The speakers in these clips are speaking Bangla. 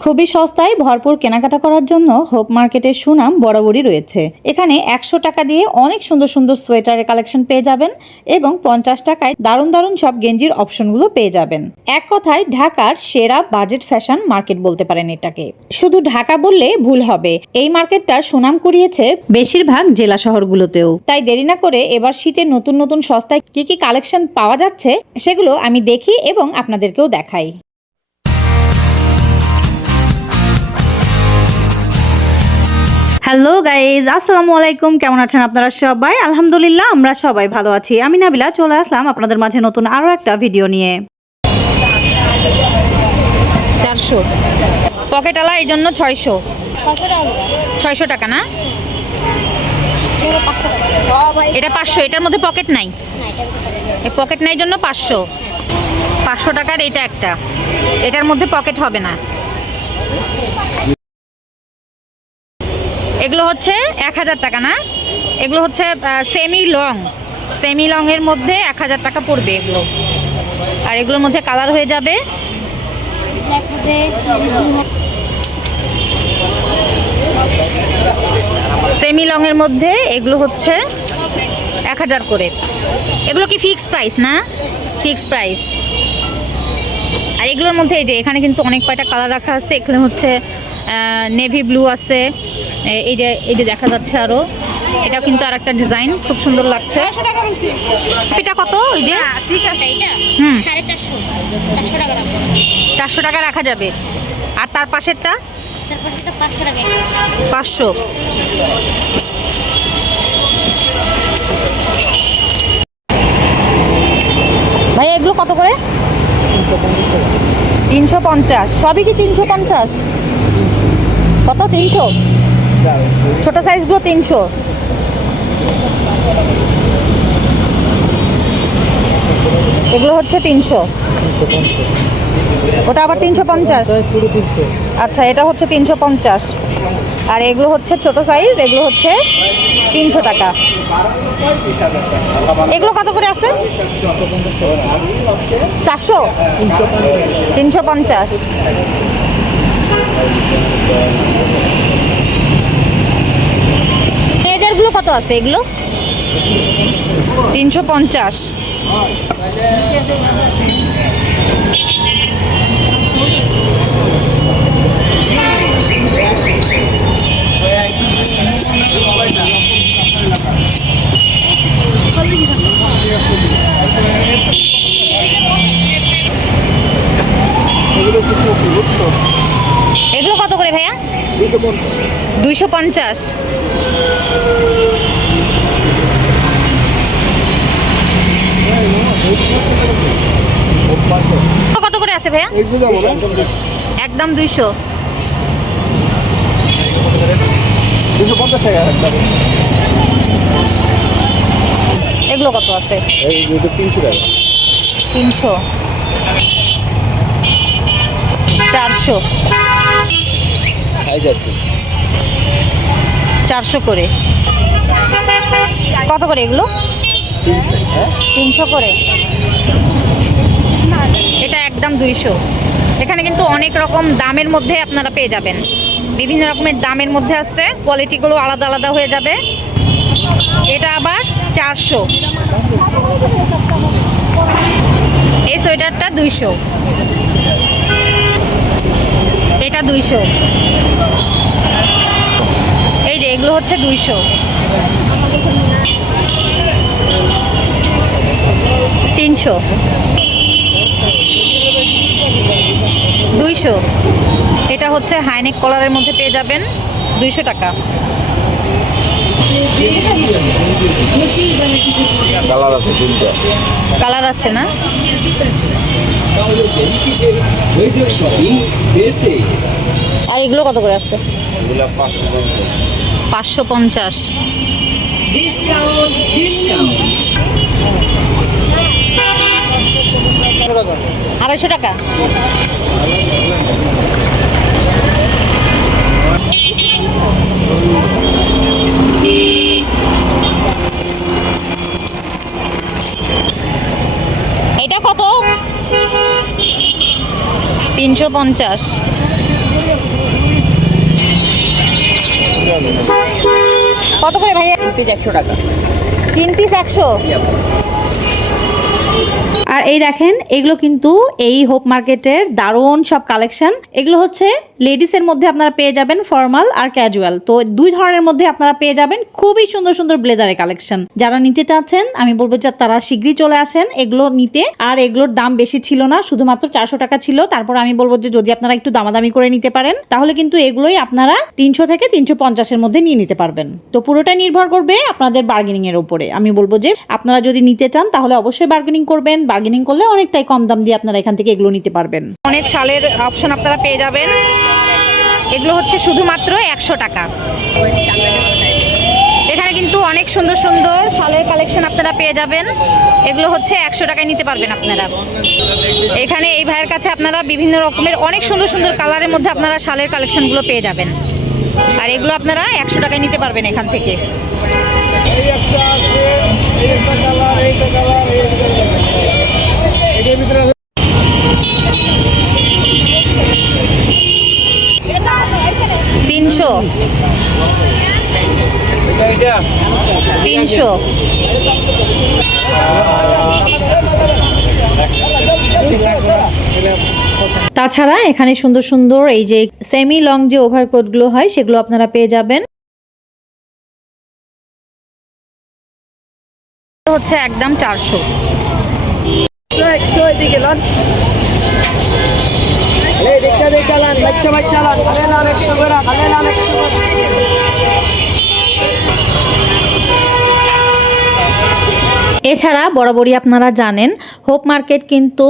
খুবই সস্তায় ভরপুর কেনাকাটা করার জন্য হোপ মার্কেটের সুনাম বরাবরই রয়েছে। এখানে একশো টাকা দিয়ে অনেক সুন্দর সুন্দর সোয়েটারের কালেকশন পেয়ে যাবেন এবং পঞ্চাশ টাকায় দারুণ দারুণ সব গেঞ্জির অপশনগুলো পেয়ে যাবেন। এক কথায় ঢাকার সেরা বাজেট ফ্যাশন মার্কেট বলতে পারেন এটাকে। শুধু ঢাকা বললে ভুল হবে। এই মার্কেটটার সুনাম কুড়িয়েছে বেশিরভাগ জেলা শহরগুলোতেও। তাই দেরি না করে এবার শীতে নতুন নতুন সস্তায় কি কি কালেকশন পাওয়া যাচ্ছে সেগুলো আমি দেখি এবং আপনাদেরকেও দেখাই। হ্যালো গাইজ আসসালামু আলাইকুম কেমন আছেন আপনারা সবাই? আলহামদুলিল্লাহ আমরা সবাই ভালো আছি। আমি নাবিলা চলে আসলাম আপনাদের মাঝে নতুন আরও একটা ভিডিও নিয়ে। চারশো। পকেটওয়ালা এই জন্য ছয়শো। ছয়শো টাকা না? এটা পাঁচশো এটার মধ্যে পকেট নাই? পকেট নাই। জন্য পাঁচশো। পাঁচশো টাকার এটা একটা। এটার মধ্যে পকেট হবে না। এগুলো হচ্ছে এক হাজার টাকা না? এগুলো হচ্ছে সেমি লং সেমি লং এর মধ্যে এক হাজার টাকা পড়বে এগুলো। আর এগুলোর মধ্যে কালার হয়ে যাবে। সেমি লং এর মধ্যে এগুলো হচ্ছে এক হাজার করে। এগুলো কি ফিক্স প্রাইস না? ফিক্স প্রাইস আর এগুলোর মধ্যে এই যে এখানে কিন্তু অনেক কয়টা কালার রাখা আছে এখানে হচ্ছে নেভি ব্লু আছে এই যে এই যে দেখা যাচ্ছে আরও এটাও কিন্তু আর একটা ডিজাইন খুব সুন্দর লাগছে। ছশো টাকা বলছি। এটা কত ওই যে? ঠিক আছে। সাড়ে চারশো। চারশো টাকা চারশো টাকা রাখা যাবে। আর তার পাশেরটা? পাঁচশো। ভাইয়া এগুলো কত করে? তিনশো পঞ্চাশ। সবই কি তিনশো পঞ্চাশ? কত? তিনশো? ছোট সাইজগুলো তিনশো। এগুলো হচ্ছে তিনশো। ওটা আবার তিনশো পঞ্চাশ। আচ্ছা এটা হচ্ছে তিনশো পঞ্চাশ। আর এগুলো হচ্ছে ছোট সাইজ, এগুলো হচ্ছে তিনশো টাকা। এগুলো কত করে আছে? চারশো? তিনশো পঞ্চাশ। মেয়েদেরগুলো কত আছে এগুলো? তিনশো পঞ্চাশ। এগুলো কত করে ভাইয়া? দুইশো পঞ্চাশ। কত করে আছে ভাইয়া? একদম দুইশো। দুশো পঞ্চাশ টাকা। এগুলো কত আছে? তিনশো টাকা। তিনশো। চারশো। সাইজ আছে। চারশো করে। কত করে এগুলো? তিনশো হ্যাঁ? করে। এটা একদম দুইশো। এখানে কিন্তু অনেক রকম দামের মধ্যে আপনারা পেয়ে যাবেন। বিভিন্ন রকমের দামের মধ্যে আসছে কোয়ালিটিগুলো আলাদা আলাদা হয়ে যাবে। চারশো। এই সোয়েটারটা দুইশো। এটা দুইশো। এই যে এগুলো হচ্ছে দুইশো। তিনশো। দুইশো। এটা হচ্ছে হাইনেক কলারের মধ্যে পেয়ে যাবেন দুইশো টাকা। কালার আছে তিনটা কালার আছে না? আর এগুলো কত করে আছে? পাঁচশো পঞ্চাশ পাঁচশো পঞ্চাশ। আড়াইশো টাকা? এটা কত? তিনশো পঞ্চাশ। কত করে ভাইয়া? তিন পিস একশো টাকা। তিন পিস একশো? আর এই দেখেন, এগুলো কিন্তু এই হোপ মার্কেটের দারুণ সব কালেকশন এগুলো হচ্ছে লেডিসের মধ্যে আপনারা পেয়ে যাবেন ফর্মাল আর ক্যাজুয়াল তো দুই ধরনের মধ্যে আপনারা পেয়ে যাবেন খুবই সুন্দর সুন্দর ব্লেজারের কালেকশন যারা নিতে চাচ্ছেন, আমি বলব যে তারা শীঘ্রই চলে আসেন এগুলো নিতে। আর এগুলোর দাম বেশি ছিল না, শুধুমাত্র চারশো টাকা ছিল। তারপর আমি বলব যে যদি আপনারা একটু দামাদামি করে নিতে পারেন, তাহলে কিন্তু এগুলোই আপনারা তিনশো থেকে তিনশো পঞ্চাশের মধ্যে নিয়ে নিতে পারবেন। তো পুরোটা নির্ভর করবে আপনাদের বার্গেনিং এর উপরে। আমি বলব যে আপনারা যদি নিতে চান, তাহলে অবশ্যই বার্গেনিং করবেন বার্গেনিং করলে অনেকটাই কম দাম দিয়ে আপনারা এখান থেকে এগুলো নিতে পারবেন। অনেক শালের অপশন আপনারা পেয়ে যাবেন। এগুলো হচ্ছে শুধুমাত্র একশো টাকা। এখানে কিন্তু অনেক সুন্দর সুন্দর শালের কালেকশন আপনারা পেয়ে যাবেন। এগুলো হচ্ছে একশো টাকায় নিতে পারবেন আপনারা। এখানে এই ভাইয়ের কাছে আপনারা বিভিন্ন রকমের অনেক সুন্দর সুন্দর কালারের মধ্যে আপনারা শালের কালেকশনগুলো পেয়ে যাবেন। আর এগুলো আপনারা একশো টাকায় নিতে পারবেন এখান থেকে। তিনশো। তিনশো। তাছাড়া এখানে সুন্দর সুন্দর এই যে সেমি লং যে ওভারকোটগুলো হয়, সেগুলো আপনারা পেয়ে যাবেন। হচ্ছে একদম চারশো। একশো এদিকে লন এই দেখা দেখা বাচ্চা বাচ্চা লন লন একশো লন একশো এছাড়া বরাবরই আপনারা জানেন, হোপ মার্কেট কিন্তু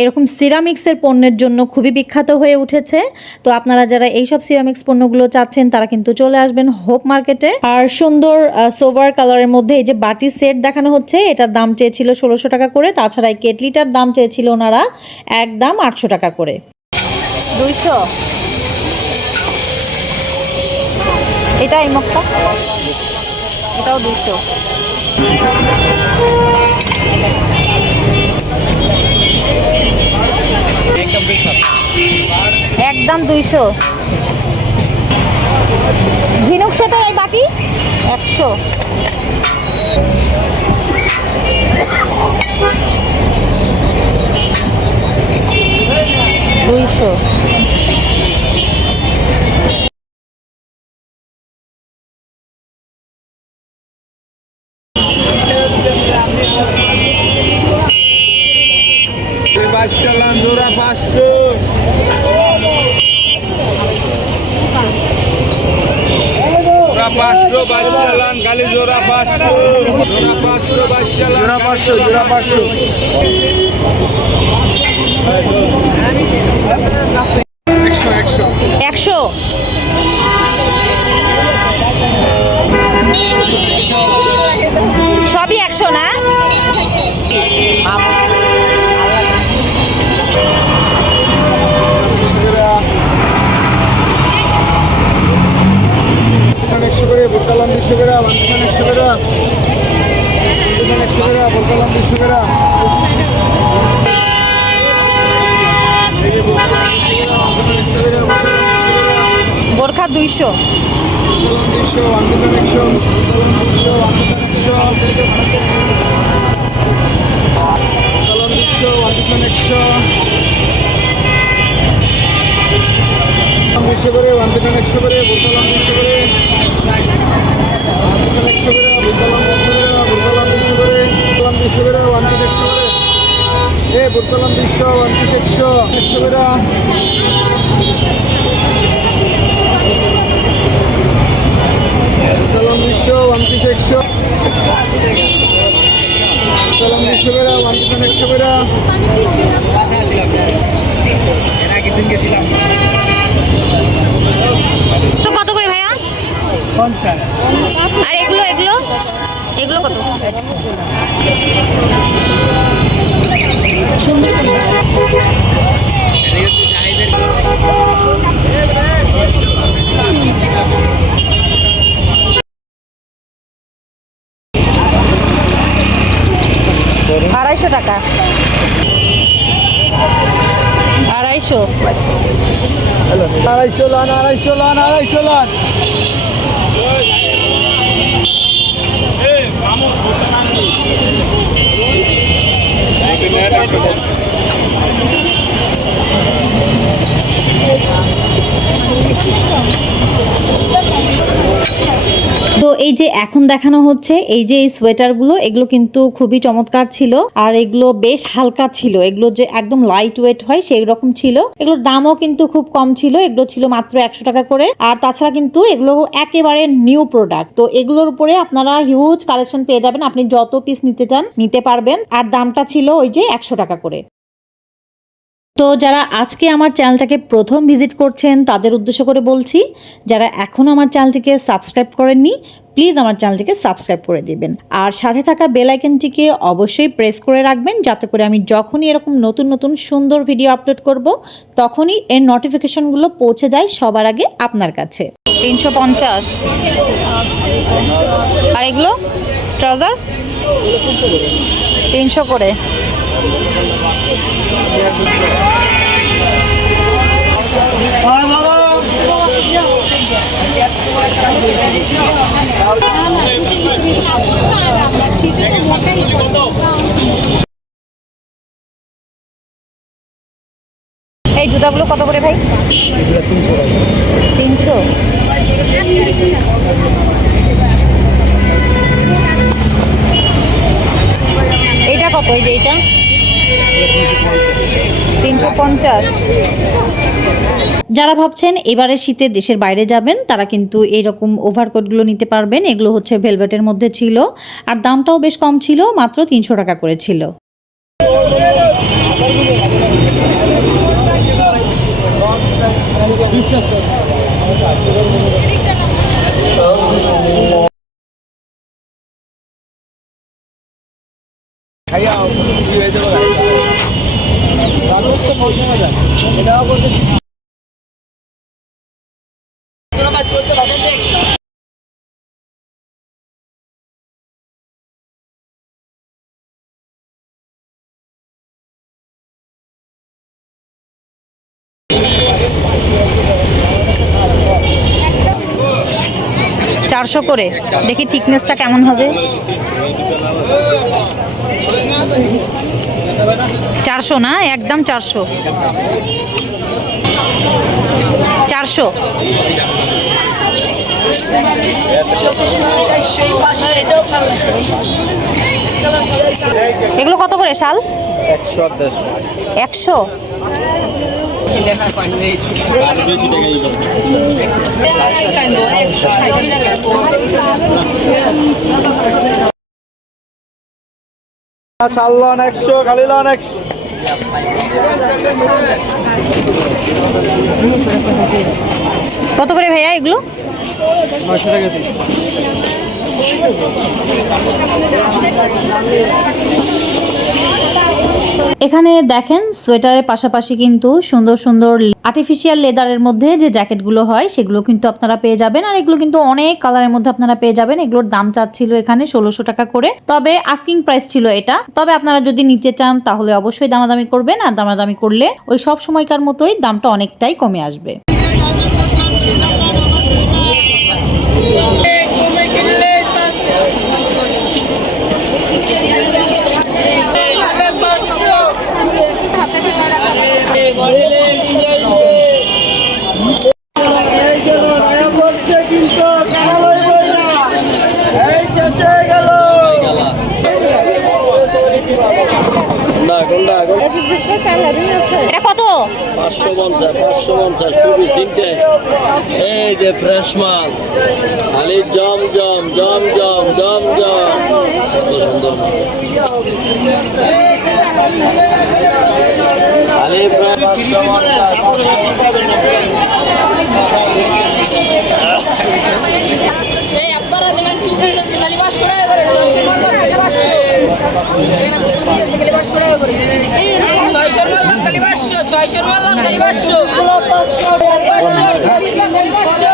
এরকম সিরামিক্সের পণ্যের জন্য খুবই বিখ্যাত হয়ে উঠেছে। তো আপনারা যারা এইসব সিরামিক্স পণ্যগুলো চাচ্ছেন, তারা কিন্তু চলে আসবেন হোপ মার্কেটে। আর সুন্দর সোভার কালারের মধ্যে এই যে বাটি সেট দেখানো হচ্ছে, এটার দাম চেয়েছিল ষোলোশো টাকা করে, তাছাড়া এই কেটলিটার দাম চেয়েছিল ওনারা একদম আটশো টাকা করে। দুইশো। এটা এই এটাও দুইশো। একদম দুইশো। ঝিনুক সেটের এই বাটি একশো। দুইশো। জোড়া পাঁচশো। পাঁচশো বাইশ চালান খালি জোড়া পাঁচশো। জোড়া পাঁচশো জোড়া পাঁচশো জোড়া পাঁচশো। একশো সবই একশো না? একশো করে বোরকালাম দুশো ওয়ান একশো করে। একশো করে বোরকালাম দুশো করে। বোরখা দুইশো। দুশো করে কলম দুশো ওয়ান পিস একশো কলম দুশো করে ওয়ান পিস একশো কত করে ভাইয়া? আর এগুলো এগুলো? এগুলো কত? আড়াইশো টাকা। আড়াইশো। আড়াইশো লান আড়াইশো লান আড়াইশো লান। তো এই যে এখন দেখানো হচ্ছে, এই যে এই সোয়েটারগুলো, এগুলো কিন্তু খুবই চমৎকার ছিল। আর এগুলো বেশ হালকা ছিল। এগুলো যে একদম লাইট ওয়েট হয়, সেই রকম ছিল। এগুলোর দামও কিন্তু খুব কম ছিল। এগুলো ছিল মাত্র একশো টাকা করে। আর তাছাড়া কিন্তু এগুলো একেবারে নিউ প্রোডাক্ট তো এগুলোর উপরে আপনারা হিউজ কালেকশন পেয়ে যাবেন। আপনি যত পিস নিতে চান, নিতে পারবেন। আর দামটা ছিল ওই যে একশো টাকা করে। তো যারা আজকে আমার চ্যানেলটাকে প্রথম ভিজিট করছেন, তাদের উদ্দেশ্য করে বলছি, যারা এখনও আমার চ্যানেলটিকে সাবস্ক্রাইব করেননি, প্লিজ আমার চ্যানেলটিকে সাবস্ক্রাইব করে দিবেন। আর সাথে থাকা বেল আইকনটিকে অবশ্যই প্রেস করে রাখবেন, যাতে করে আমি যখনই এরকম নতুন নতুন সুন্দর ভিডিও আপলোড করব, তখনই এর নোটিফিকেশনগুলো পৌঁছে যায় সবার আগে আপনার কাছে। তিনশো পঞ্চাশ। আর এগুলো? ট্রাউজার? তিনশো করে। এই জুতাগুলো কত করে ভাই? তিনশো। এইটা কত? এই যে এইটা? তিনশো পঞ্চাশ। যারা ভাবছেন এবারে শীতে দেশের বাইরে যাবেন, তারা কিন্তু এইরকম ওভারকোটগুলো নিতে পারবেন। এগুলো হচ্ছে ভেলভেটের মধ্যে ছিল। আর দামটাও বেশ কম ছিল, মাত্র তিনশো টাকা করে ছিল। চারশো করে। দেখি থিকনেসটা কেমন হবে। চারশো না? একদম চারশো। চারশো। এগুলো কত করে শাল? একশো। দেড়শো একশো একশো খালিলন একশো কত করে ভাইয়া এগুলো? এখানে দেখেন সোয়েটারের পাশাপাশি কিন্তু সুন্দর সুন্দর আর্টিফিশিয়াল লেদারের মধ্যে যে জ্যাকেটগুলো হয়, সেগুলো কিন্তু আপনারা পেয়ে যাবেন। আর এগুলো কিন্তু অনেক কালারের মধ্যে আপনারা পেয়ে যাবেন। এগুলোর দাম চাচ্ছিল এখানে ষোলোশো টাকা করে। তবে আস্কিং প্রাইস ছিল এটা। তবে আপনারা যদি নিতে চান, তাহলে অবশ্যই দামাদামি করবেন। আর দামাদামি করলে ওই সব সময়কার মতোই দামটা অনেকটাই কমে আসবে এই গেল নয়া পড়ছে কিন্তু কেন লইবই না এই শেষ হয়ে গেল কোনটা কোনটা এটা কত পাঁচশো পঞ্চাশ পাঁচশো পঞ্চাশ খুবই তিনটে এই যে ফ্রেশ মাল। খালি জম জম জম জম জম জম। সুন্দর খালি আপনারা দেখেন টু পিস আছে খালি পাঁচশো টাকা করে ছয়শো মাল খালি পাঁচশো। টু পিস আছে খালি পাঁচশো টাকা করে। ছয়শোর মাল খালি পাঁচশো ছয়শোর মাল খালি পাঁচশো। পাঁচশো।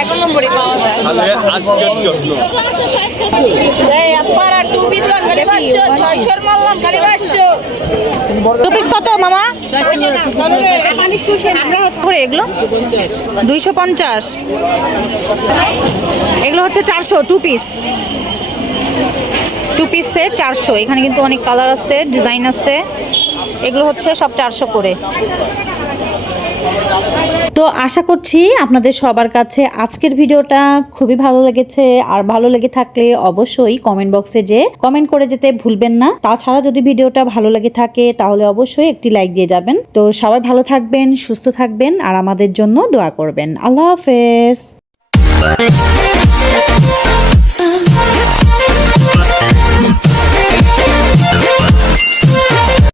এক নম্বরে পাওয়া যায়। এই টু পিস খালি পাঁচশো ছয়শোর মাল খালি পাঁচশো। টু পিস কত মামা? করে এগুলো। দুইশো পঞ্চাশ। এগুলো হচ্ছে চারশো two piece two piece set চারশো। এখানে কিন্তু অনেক কালার আছে ডিজাইন আছে। এগুলো হচ্ছে সব চারশো করে। তো আশা করছি আপনাদের সবার কাছে আজকের ভিডিওটা খুবই ভালো লেগেছে। আর ভালো লেগে থাকলে অবশ্যই কমেন্ট বক্সে যে কমেন্ট করে যেতে ভুলবেন না। তাছাড়া যদি ভিডিওটা ভালো লেগে থাকে, তাহলে অবশ্যই একটি লাইক দিয়ে যাবেন। তো সবাই ভালো থাকবেন, সুস্থ থাকবেন, আর আমাদের জন্য দোয়া করবেন। আল্লাহ হাফেজ।